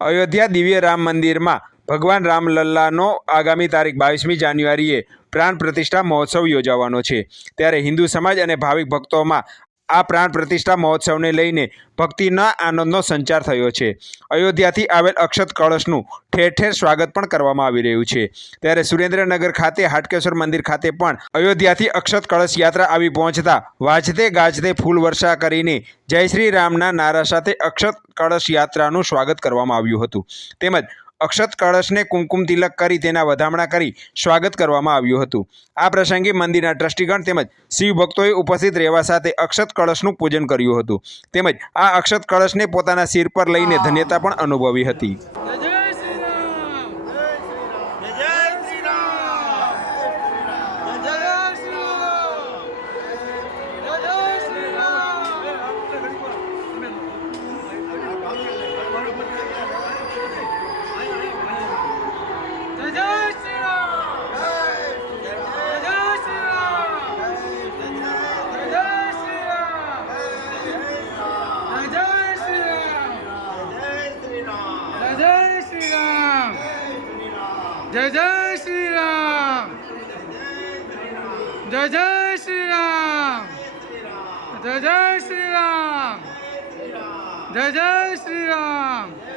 અયોધ્યા દિવ્ય રામ મંદિરમાં ભગવાન રામલલ્લાનો આગામી તારીખ 22મી જાન્યુઆરીએ પ્રાણ પ્રતિષ્ઠા મહોત્સવ યોજાવાનો છે। ત્યારે હિન્દુ સમાજ અને ભાવિક ભક્તોમાં આ પ્રાણ પ્રતિષ્ઠા મહોત્સવને લઈને ભક્તિના આનંદનો સંચાર થયો છે। અયોધ્યાથી આવેલ અક્ષત કળશનું ઠેર ઠેર સ્વાગત પણ કરવામાં આવી રહ્યું છે। ત્યારે સુરેન્દ્રનગર ખાતે હાટકેશ્વર મંદિર ખાતે પણ અયોધ્યાથી અક્ષત કળશ યાત્રા આવી પહોંચતા વાજતે ગાજતે ફૂલ વર્ષા કરીને જય શ્રી રામના નારા સાથે અક્ષત કળશ યાત્રાનું સ્વાગત કરવામાં આવ્યું હતું। તેમજ અક્ષત કળશને કુમકુમ તિલક કરી તેના વધામણા કરી સ્વાગત કરવામાં આવ્યું હતું। આ પ્રસંગે મંદિરના ટ્રસ્ટીગણ તેમજ શિવ ભક્તોએ ઉપસ્થિત રહેવા સાથે અક્ષત કળશનું પૂજન કર્યું હતું। તેમજ આ અક્ષત કળશને પોતાના સિર પર લઈને ધન્યતા પણ અનુભવી હતી। जय जय श्री राम, जय जय श्री राम, जय जय श्री राम, जय जय श्री राम।